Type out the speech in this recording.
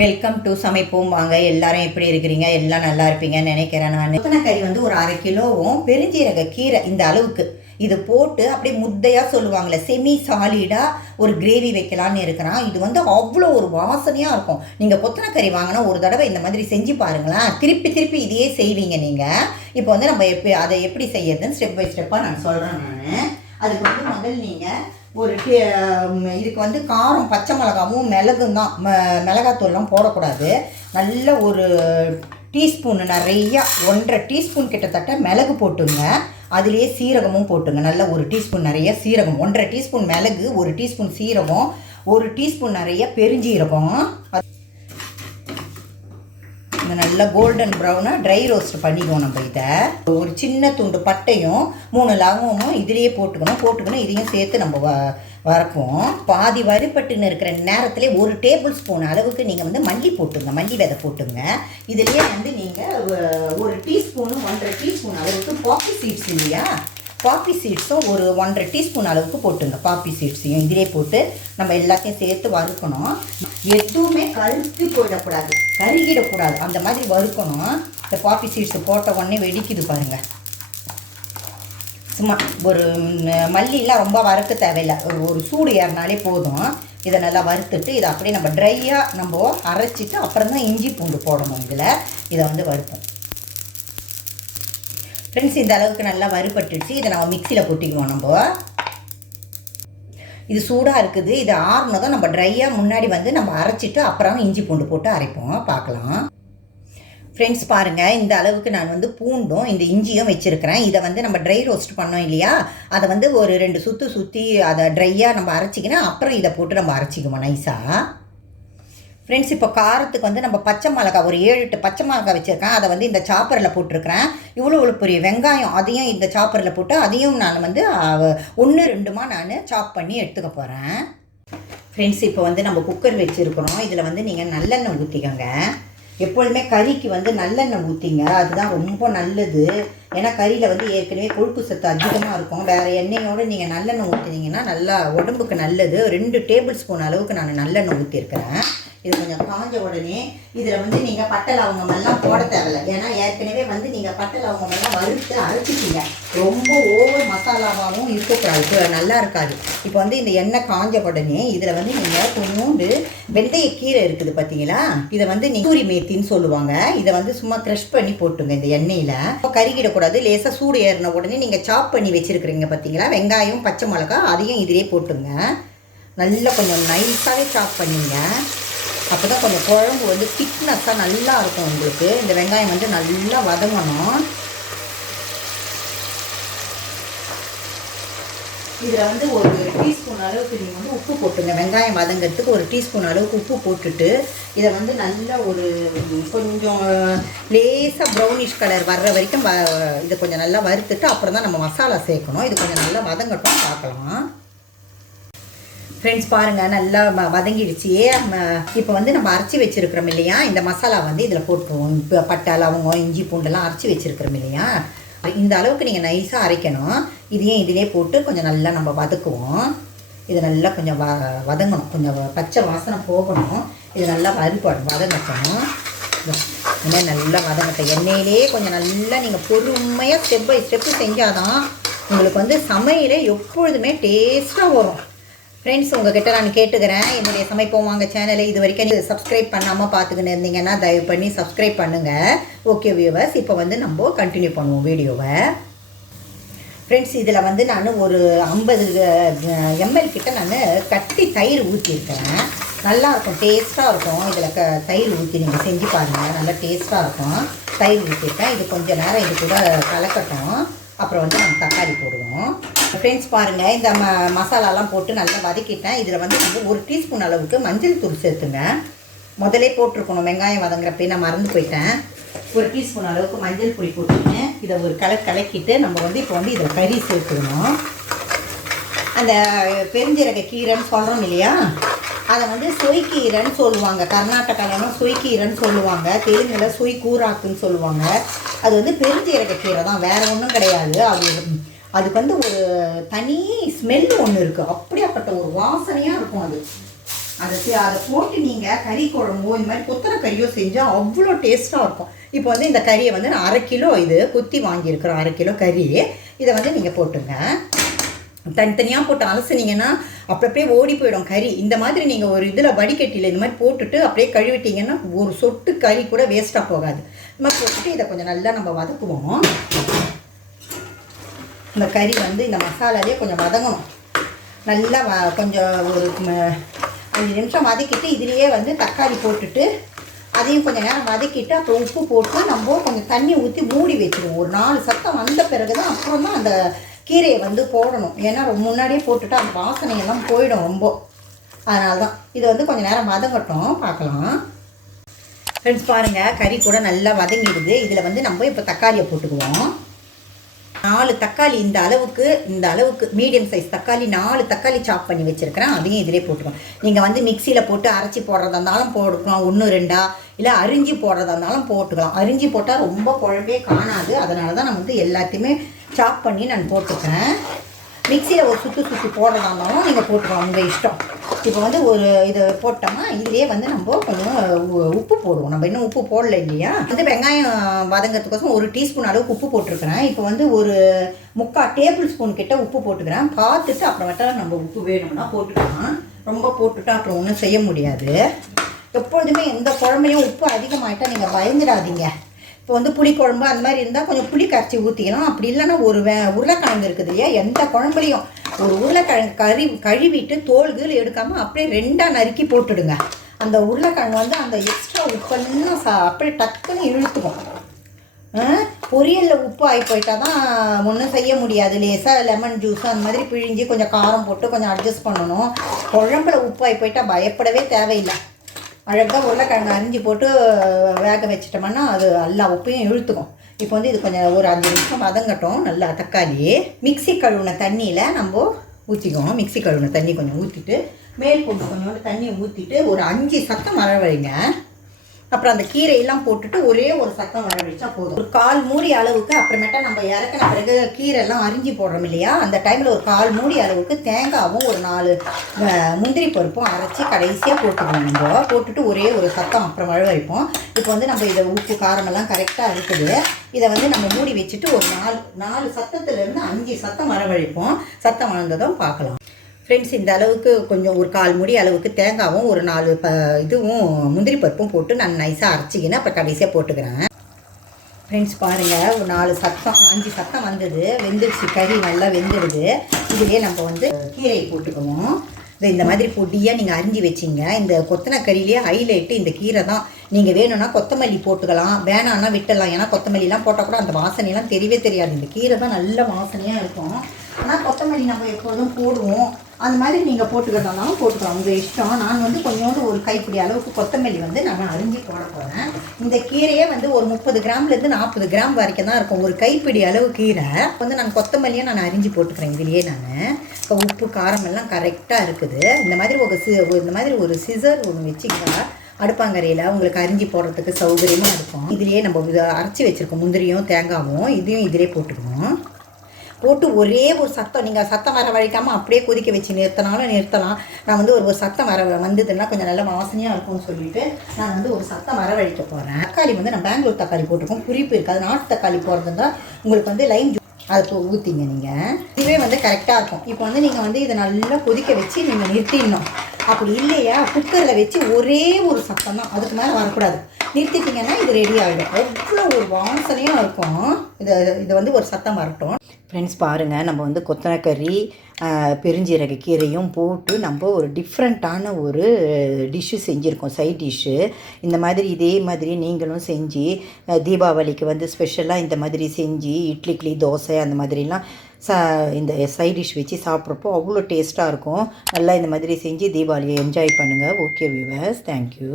Welcome to சமைப்போம் வாங்க. எல்லாரும் எப்படி இருக்கிறீங்க? எல்லாம் நல்லா இருப்பீங்கன்னு நினைக்கிறேன். நான் கொத்தனக்கறி வந்து ஒரு 1/2 கிலோவும் பெருஞ்சீரக கீரை இந்த அளவுக்கு இது போட்டு அப்படியே முத்தையாக சொல்லுவாங்களே செமி சாலிடாக ஒரு கிரேவி வைக்கலான்னு இருக்கிறான். இது வந்து அவ்வளோ ஒரு வாசனையாக இருக்கும். நீங்கள் கொத்தனக்கறி வாங்கினா ஒரு தடவை இந்த மாதிரி செஞ்சு பாருங்களேன். திருப்பி திருப்பி இதையே செய்வீங்க நீங்கள். இப்போ வந்து நம்ம அதை எப்படி செய்யறதுன்னு ஸ்டெப் பை ஸ்டெப்பாக நான் சொல்கிறேன். நான் அதுக்கு வந்து முதல் நீங்கள் ஒரு இதுக்கு வந்து காரம் பச்சை மிளகாவும் மிளகும் தான், மிளகாத்தூள்லாம் போடக்கூடாது. நல்ல ஒரு டீஸ்பூன் நிறையா 1.5 டீஸ்பூன் கிட்டத்தட்ட மிளகு போட்டுங்க. அதுலேயே சீரகமும் போட்டுங்க. நல்ல ஒரு டீஸ்பூன் நிறைய சீரகம், 1.5 டீஸ்பூன் மிளகு, 1 டீஸ்பூன் சீரகம், 1 டீஸ்பூன் நிறைய பெருஞ்சீரகம். இந்த நல்லா கோல்டன் ப்ரௌனாக ட்ரை ரோஸ்ட் பண்ணிக்குவோம். நம்ம இதை ஒரு சின்ன துண்டு பட்டையும் 3 லவங்கமும் இதிலேயே போட்டுக்கணும். இதையும் சேர்த்து நம்ம வறக்குவோம். பாதி வறுபட்டுன்னு இருக்கிற நேரத்தில் 1 டேபிள் ஸ்பூன் அளவுக்கு நீங்கள் வந்து மல்லி போட்டுங்க, மல்லி விதை போட்டுங்க. இதுலேயே வந்து நீங்கள் 1 டீஸ்பூனும் 1.5 டீஸ்பூன் அளவுக்கு பாப்பி சீட்ஸ் இல்லையா, பாப்பி சீட்ஸும் ஒரு 1.5 டீஸ்பூன் அளவுக்கு போட்டுங்க. பாப்பி சீட்ஸையும் இதிலே போட்டு நம்ம எல்லாத்தையும் சேர்த்து வறுக்கணும். எதுவுமே கருத்து போயிடக்கூடாது, கருகிடக்கூடாது, அந்த மாதிரி வறுக்கணும். இந்த பாப்பி சீட்ஸ் போட்ட உடனே வெடிக்குது பாருங்கள். சும்மா ஒரு மல்லிலாம் ரொம்ப வறுக்க தேவையில்லை, ஒரு சூடு ஏறினாலே போதும். இதை நல்லா வறுத்துட்டு இதை அப்படியே நம்ம ட்ரையாக நம்ம அரைச்சிட்டு அப்புறம் தான் இஞ்சி பூண்டு போடணும். இதை வந்து வறுப்போம். ஃப்ரெண்ட்ஸ், இந்த அளவுக்கு நல்லா வறுபட்டுச்சு. இதை நம்ம மிக்சியில் கொட்டிக்குவோம். நம்ம இது சூடாக இருக்குது. இது ஆறுனதும் நம்ம ட்ரையாக முன்னாடி வந்து நம்ம அரைச்சிட்டு அப்புறம் இஞ்சி பூண்டு போட்டு அரைப்போம். பார்க்கலாம் ஃப்ரெண்ட்ஸ். பாருங்கள், இந்த அளவுக்கு நான் வந்து பூண்டும் இந்த இஞ்சியும் வச்சுருக்கிறேன். இதை வந்து நம்ம ட்ரை ரோஸ்ட் பண்ணோம் இல்லையா, அதை வந்து ஒரு 2 சுற்று சுற்றி அதை ட்ரையாக நம்ம அரைச்சிக்கினா அப்புறம் இதை போட்டு நம்ம அரைச்சிக்குவோம் நைஸாக. ஃப்ரெண்ட்ஸ், இப்போ காரத்துக்கு வந்து நம்ம பச்சை மிளகா ஒரு 7-8 பச்சை மிளகா வச்சுருக்கேன். அதை வந்து இந்த சாப்பரில் போட்டிருக்கிறேன். இவ்வளோ பெரிய வெங்காயம் அதையும் இந்த சாப்பரில் போட்டு அதையும் நான் வந்து 1-2 நான் சாப் பண்ணி எடுத்துக்க போகிறேன். ஃப்ரெண்ட்ஸ், இப்போ வந்து நம்ம குக்கர் வச்சுருக்கிறோம். இதில் வந்து நீங்கள் நல்லெண்ணெய் ஊற்றிக்கோங்க. எப்பொழுதுமே கறிக்கு வந்து நல்லெண்ணெய் ஊற்றிங்க, அதுதான் ரொம்ப நல்லது. ஏன்னா கறியில் வந்து ஏற்கனவே கொழுப்பு சத்து அதிகமாக இருக்கும். வேறு எண்ணெயோடு நீங்கள் நல்லெண்ணெய் ஊற்றினீங்கன்னா நல்லா உடம்புக்கு நல்லது. 2 டேபிள் ஸ்பூன் அளவுக்கு நான் நல்லெண்ணெய் ஊற்றிருக்கிறேன். இது கொஞ்சம் காஞ்ச உடனே இதில் வந்து நீங்கள் பட்டை லவங்கம் எல்லாம் போட தேவையில்லை. ஏன்னா ஏற்கனவே வந்து நீங்கள் பட்டை லவங்கம் எல்லாம் வறுத்து அரைச்சிட்டீங்க. ரொம்ப ஓவர் மசாலாவாகவும் இருக்கக்கூடாது, நல்லா இருக்காது. இப்போ வந்து இந்த எண்ணெய் காஞ்ச உடனே இதில் வந்து நீங்கள் கொஞ்சோண்டு வெந்தய கீரை இருக்குது பார்த்தீங்களா, இதை வந்து கஸ்தூரி மேத்தின்னு சொல்லுவாங்க. இதை வந்து சும்மா க்ரஷ் பண்ணி போட்டுங்க இந்த எண்ணெயில். இப்போ கருகிடக்கூடாது. லேசாக சூடு ஏறின உடனே நீங்கள் சாப் பண்ணி வச்சுருக்கிறீங்க பார்த்தீங்களா, வெங்காயம் பச்சை மிளகா, அதையும் இதிலே போட்டுங்க. நல்லா கொஞ்சம் நைஸாகவே சாப் பண்ணிங்க. அப்போ தான் கொஞ்சம் குழம்பு வந்து திக்னஸாக நல்லா இருக்கும் உங்களுக்கு. இந்த வெங்காயம் வந்து நல்லா வதங்கணும். இதில் வந்து ஒரு டீஸ்பூன் அளவுக்கு நீங்கள் வந்து உப்பு போட்டுங்க. வெங்காயம் வதங்கிறதுக்கு ஒரு டீஸ்பூன் அளவுக்கு உப்பு போட்டுட்டு இதை வந்து நல்லா ஒரு கொஞ்சம் லேசாக ப்ரௌனிஷ் கலர் வர்ற வரைக்கும் இதை கொஞ்சம் நல்லா வறுத்துட்டு அப்புறம் தான் நம்ம மசாலா சேர்க்கணும். இது கொஞ்சம் நல்லா வதங்கட்டும், பார்க்கலாம். ஃப்ரெண்ட்ஸ், பாருங்கள், நல்லா வதங்கிடுச்சு. இப்போ வந்து நம்ம அரைச்சி வச்சுருக்கிறோம் இல்லையா, இந்த மசாலா வந்து இதில் போட்டுருவோம். இப்போ பட்டை லவங்கம் இஞ்சி பூண்டெல்லாம் அரைச்சி வச்சுருக்கிறோம் இல்லையா, இந்த அளவுக்கு நீங்கள் நைஸாக அரைக்கணும். இதையும் இதிலே போட்டு கொஞ்சம் நல்லா நம்ம வதக்குவோம். இது நல்லா கொஞ்சம் வதங்கணும், கொஞ்சம் பச்சை வாசனை போகணும். இது நல்லா வதங்கட்டும். இன்னும் நல்லா வதங்கட்டும். எண்ணெயிலே கொஞ்சம் நல்லா நீங்கள் பொறுமையாக ஸ்டெப் பை ஸ்டெப்பு செஞ்சால் தான் உங்களுக்கு வந்து சமையலே எப்பொழுதுமே டேஸ்ட்டாக வரும். ஃப்ரெண்ட்ஸ், உங்ககிட்ட நான் கேட்டுக்கிறேன், என்னுடைய சமைப்போம் வாங்க சேனலை இது வரைக்கும் நீங்கள் சப்ஸ்கிரைப் பண்ணாமல் பார்த்துக்கின்னு இருந்தீங்கன்னா தயவு பண்ணி சப்ஸ்கிரைப் பண்ணுங்கள். ஓகே வியூவர்ஸ், இப்போ வந்து நம்ம கண்டினியூ பண்ணுவோம் வீடியோவை. ஃப்ரெண்ட்ஸ், இதில் வந்து நான் ஒரு 50 ml கிட்ட நான் கட்டி தயிர் ஊற்றிருக்கிறேன். நல்லாயிருக்கும், டேஸ்ட்டாக இருக்கும். இதில் தயிர் ஊற்றி நீங்கள் செஞ்சு பாருங்கள், நல்லா டேஸ்ட்டாக இருக்கும். தயிர் ஊற்றிருக்கேன். இது கொஞ்சம் நேரம் இது கூட கலக்கட்டும். அப்புறம் வந்து நம்ம தக்காளி போடுவோம். ஃப்ரெண்ட்ஸ், பாருங்கள், இந்த மசாலாலாம் போட்டு நல்லா வதக்கிட்டேன். இதில் வந்து நம்ம 1 டீஸ்பூன் அளவுக்கு மஞ்சள் தூள் சேர்த்துங்க. முதலே போட்டிருக்கணும், வெங்காயம் வதங்குறப்பே நான் மறந்து போயிட்டேன். 1 டீஸ்பூன் அளவுக்கு மஞ்சள் பொடி போட்டுட்டு இதை ஒரு கலக்கிட்டு நம்ம வந்து இப்போ வந்து இதில் கறி சேர்த்துக்கணும். அந்த பெருஞ்சீரக கீரைன்னு சொல்கிறோம் இல்லையா, அதை வந்து சொய்கீரைன்னு சொல்லுவாங்க. கர்நாடகாலலாம் சொய்கீரைன்னு சொல்லுவாங்க. தெலுங்கில் சொய் கூராக்குன்னு சொல்லுவாங்க. அது வந்து பெருஞ்சீரக கீரை தான், வேறு ஒன்றும் கிடையாது. அதுக்கு வந்து ஒரு தனி ஸ்மெல் ஒன்று இருக்குது. அப்படியாப்பட்ட ஒரு வாசனையாக இருக்கும் அது. அதை போட்டு நீங்கள் கறி குழம்போ இந்த மாதிரி கொத்தரை கறியோ செஞ்சால் அவ்வளோ டேஸ்ட்டாக இருக்கும். இப்போ வந்து இந்த கறியை வந்து நான் 1/2 கிலோ இது குத்தி வாங்கியிருக்கிறோம். 1/2 கிலோ கறி இதை வந்து நீங்கள் போட்டுங்க. தனித்தனியாக போட்டு அலசுனீங்கன்னா அப்படியே ஓடி போயிடும் கறி. இந்த மாதிரி நீங்கள் ஒரு இதில் வடிகட்டியில் இந்த மாதிரி போட்டுட்டு அப்படியே கழுவிட்டிங்கன்னா ஒரு சொட்டு கறி கூட வேஸ்ட்டாக போகாது. இந்த மாதிரி போட்டுட்டு இதை கொஞ்சம் நல்லா நம்ம வதக்குவோம். இந்த கறி வந்து இந்த மசாலாலேயே கொஞ்சம் வதங்கணும். நல்லா கொஞ்சம் ஒரு 5 நிமிஷம் வதக்கிட்டு இதுலேயே வந்து தக்காளி போட்டுட்டு அதையும் கொஞ்சம் நேரம் வதக்கிட்டு அப்புறம் உப்பு போட்டு நம்ம கொஞ்சம் தண்ணி ஊற்றி மூடி வச்சுடுவோம். ஒரு 4 சத்தம் வந்த பிறகு தான் அப்புறம் தான் அந்த கீரையை வந்து போடணும். ஏன்னா முன்னாடியே போட்டுட்டு அந்த வாசனையெல்லாம் போயிடும் ரொம்ப. அதனால தான் இது வந்து கொஞ்சம் நேரம் வதங்கட்டும், பார்க்கலாம். ஃப்ரெண்ட்ஸ் பாருங்கள், கறி கூட நல்லா வதங்கிடுது. இதில் வந்து நம்ம இப்போ தக்காளியை போட்டுக்குவோம். 4 தக்காளி இந்த அளவுக்கு மீடியம் சைஸ் தக்காளி 4 தக்காளி சாப் பண்ணி வச்சுருக்கிறேன். அதையும் இதிலே போட்டுக்கோங்க. நீங்கள் வந்து மிக்சியில் போட்டு அரைச்சி போடுறதா இருந்தாலும் போட்டுக்கலாம், 1 2 இல்லை அரிஞ்சு போடுறதா இருந்தாலும் போட்டுக்கலாம். அரிஞ்சு போட்டால் ரொம்ப குழம்பே காணாது. அதனால தான் நான் வந்து எல்லாத்தையுமே சாப் பண்ணி நான் போட்டுக்கிறேன். மிக்சியில் ஒரு சுற்றி போடுறதா இருந்தாலும் நீங்கள் போட்டுக்கலாம், உங்கள் இஷ்டம். இப்போ வந்து ஒரு இதை போட்டோம்னா இதுலேயே வந்து நம்ம கொஞ்சம் உப்பு போடுவோம். நம்ம இன்னும் உப்பு போடல இல்லையா. வந்து வெங்காயம் வதங்கிறதுக்கோசம் 1 டீஸ்பூன் அளவுக்கு உப்பு போட்டிருக்கிறேன். இப்போ வந்து ஒரு 3/4 டேபிள் ஸ்பூன் கிட்ட உப்பு போட்டுக்கிறேன். பார்த்துட்டு அப்புறமேட்டா நம்ம உப்பு வேணும்னா போட்டுக்கலாம். ரொம்ப போட்டுட்டா அப்புறம் ஒன்றும் செய்ய முடியாது. எப்பொழுதுமே எந்த குழம்பையும் உப்பு அதிகமாகிட்டால் நீங்கள் பயந்துடாதீங்க. இப்போ வந்து புளிக்குழம்பு அந்த மாதிரி இருந்தால் கொஞ்சம் புளி கரைச்சி ஊற்றிக்கலாம். அப்படி இல்லைன்னா ஒரு உருளைக்கிழங்கு இருக்குது இல்லையா, எந்த குழம்புலையும் ஒரு உருளைக்கிழங்கு கழுவிட்டு தோல்கள் எடுக்காமல் அப்படியே 2ஆக நறுக்கி போட்டுடுங்க. அந்த உருளைக்கிழங்கு வந்து அந்த எக்ஸ்ட்ரா உப்பெல்லாம் அப்படியே டக்குன்னு இழுத்துக்கும். பொரியலில் உப்பு ஆகி போயிட்டால் தான் ஒன்றும் செய்ய முடியாது. லேசாக லெமன் ஜூஸ் அந்த மாதிரி பிழிஞ்சு கொஞ்சம் காரம் போட்டு கொஞ்சம் அட்ஜஸ்ட் பண்ணணும். குழம்புல உப்பு ஆகி போயிட்டால் பயப்படவே தேவையில்லை. அழகாக உருளைக்கிழங்கு அரிஞ்சு போட்டு வேக வச்சிட்டோம்னா அது எல்லா உப்பையும் இழுத்துக்கும். இப்போ வந்து இது கொஞ்சம் ஒரு 5 நிமிஷம் வதங்கட்டும். நல்லா தக்காளி மிக்சி கழுவுன தண்ணியில் நம்ம ஊற்றிக்குவோம். மிக்சி கழுவுன தண்ணி கொஞ்சம் ஊற்றிட்டு மேல் போட்டு கொஞ்சோண்டு தண்ணி ஊற்றிட்டு ஒரு 5 சத்தம் வரவழைங்க. அப்புறம் அந்த கீரையெல்லாம் போட்டுட்டு ஒரே ஒரு சத்தம் வரவழைச்சா போதும். ஒரு 1/4 மூடி அளவுக்கு அப்புறமேட்டா நம்ம இறக்கின பிறகு கீரையெல்லாம் அரிஞ்சு போடுறோம் இல்லையா, அந்த டைமில் ஒரு 1/4 மூடி அளவுக்கு தேங்காவும் ஒரு 4 முந்திரி பருப்பும் அரைச்சி கடைசியாக போட்டுக்கணும். நம்ம போட்டுட்டு ஒரே ஒரு சத்தம் அப்புறம் வரவழைப்போம். இப்போ வந்து நம்ம இதை உப்பு காரமெல்லாம் கரெக்டாக இருக்குது. இதை வந்து நம்ம மூடி வச்சுட்டு ஒரு 4 சத்தத்துலேருந்து 5 சத்தம் வரவழைப்போம். சத்தம் வளர்ந்ததும் பார்க்கலாம். ஃப்ரெண்ட்ஸ், இந்த அளவுக்கு கொஞ்சம் ஒரு 1/4 மூடி அளவுக்கு தேங்காவும் ஒரு 4 இதுவும் முந்திரி பருப்பும் போட்டு நான் நைஸாக அரைச்சிக்கின்னு அப்புறம் கடைசியாக போட்டுக்கிறேன். ஃப்ரெண்ட்ஸ் பாருங்கள், ஒரு 4 சத்தம் 5 சத்தம் வந்தது. வெந்துடுச்சு, கறி நல்லா வெந்துடுது. இதுலேயே நம்ம வந்து கீரையை போட்டுக்குவோம். இந்த மாதிரி பொடியாக நீங்கள் அரிஞ்சு வச்சிங்க. இந்த கொத்தனை கறியிலேயே ஹைலைட்டு இந்த கீரை தான். நீங்கள் வேணும்னா கொத்தமல்லி போட்டுக்கலாம், வேணான்னா விட்டுடலாம். ஏன்னா கொத்தமல்லிலாம் போட்டால் கூட அந்த வாசனையெல்லாம் தெரியவே தெரியாது. இந்த கீரை தான் நல்ல வாசனையாக இருக்கும். ஆனால் கொத்தமல்லி நம்ம எப்பொழுதும் போடுவோம். அந்த மாதிரி நீங்கள் போட்டுக்கிறதாலும் போட்டுக்கலாம், உங்கள் இஷ்டம். நான் வந்து கொஞ்சோண்டு ஒரு கைப்பிடி அளவுக்கு கொத்தமல்லி வந்து நான் அரிஞ்சு போட போகிறேன். இந்த கீரையே வந்து ஒரு 30 கிராம்லேருந்து 40 கிராம் வரைக்கும் தான் இருக்கும். ஒரு கைப்பிடி அளவு கீரை வந்து நான் கொத்தமல்லியை நான் அரிஞ்சு போட்டுக்கிறேன். இதுலேயே நான் இப்போ உப்பு காரம் எல்லாம் கரெக்டாக இருக்குது. இந்த மாதிரி ஒரு சிசர் ஒன்று வச்சுக்கிட்டா அடுப்பாங்கரையில் உங்களுக்கு அரிஞ்சு போடுறதுக்கு சௌகரியமாக இருக்கும். இதுலேயே நம்ம அரைச்சி வச்சுருக்கோம் முந்திரியும் தேங்காவும், இதையும் இதிலே போட்டுக்கணும். போட்டு ஒரே ஒரு சத்தம், நீங்கள் சத்தம் வர வழிக்காமல் அப்படியே கொதிக்க வச்சு நிறுத்தலாம். நான் வந்து ஒரு சத்தம் வந்ததுன்னா கொஞ்சம் நல்ல வாசனையாக இருக்கும்னு சொல்லிட்டு நான் வந்து ஒரு சத்தம் வரவழைக்க போகிறேன். தக்காளி வந்து நான் பெங்களூர் தக்காளி போட்டிருக்கோம், புளிப்பு இருக்காது. நாட்டு தக்காளி போடுறதுன்னா உங்களுக்கு வந்து லைம் அதை ஊற்றிங்க. நீங்கள் இதுவே வந்து கரெக்டாக இருக்கும். இப்போ வந்து நீங்கள் வந்து இதை நல்லா கொதிக்க வச்சு நீங்கள் நிறுத்திடணும். அப்படி இல்லையா குக்கரில் வச்சு ஒரே ஒரு சத்தம் தான், அதுக்கு மேலே வரக்கூடாது. நிறுத்திட்டிங்கன்னா இது ரெடி ஆகிடும். எவ்வளோ ஒரு வாசனையாக இருக்கும். இதை வந்து ஒரு சத்தம் வரட்டும். ஃப்ரெண்ட்ஸ் பாருங்கள், நம்ம வந்து கொத்தனக்கறி பெருஞ்சீரக கீரையும் போட்டு நம்ம ஒரு டிஃப்ரெண்ட்டான ஒரு டிஷ்ஷு செஞ்சுருக்கோம், சைட் டிஷ்ஷு. இந்த மாதிரி இதே மாதிரி நீங்களும் செஞ்சு தீபாவளிக்கு வந்து ஸ்பெஷலாக இந்த மாதிரி செஞ்சு இட்லி தோசை அந்த மாதிரிலாம் இந்த சைட் டிஷ் வச்சு சாப்பிட்றப்போ அவ்வளோ டேஸ்ட்டாக இருக்கும். நல்லா இந்த மாதிரி செஞ்சு தீபாவளியை என்ஜாய் பண்ணுங்கள். Okay viewers, thank you.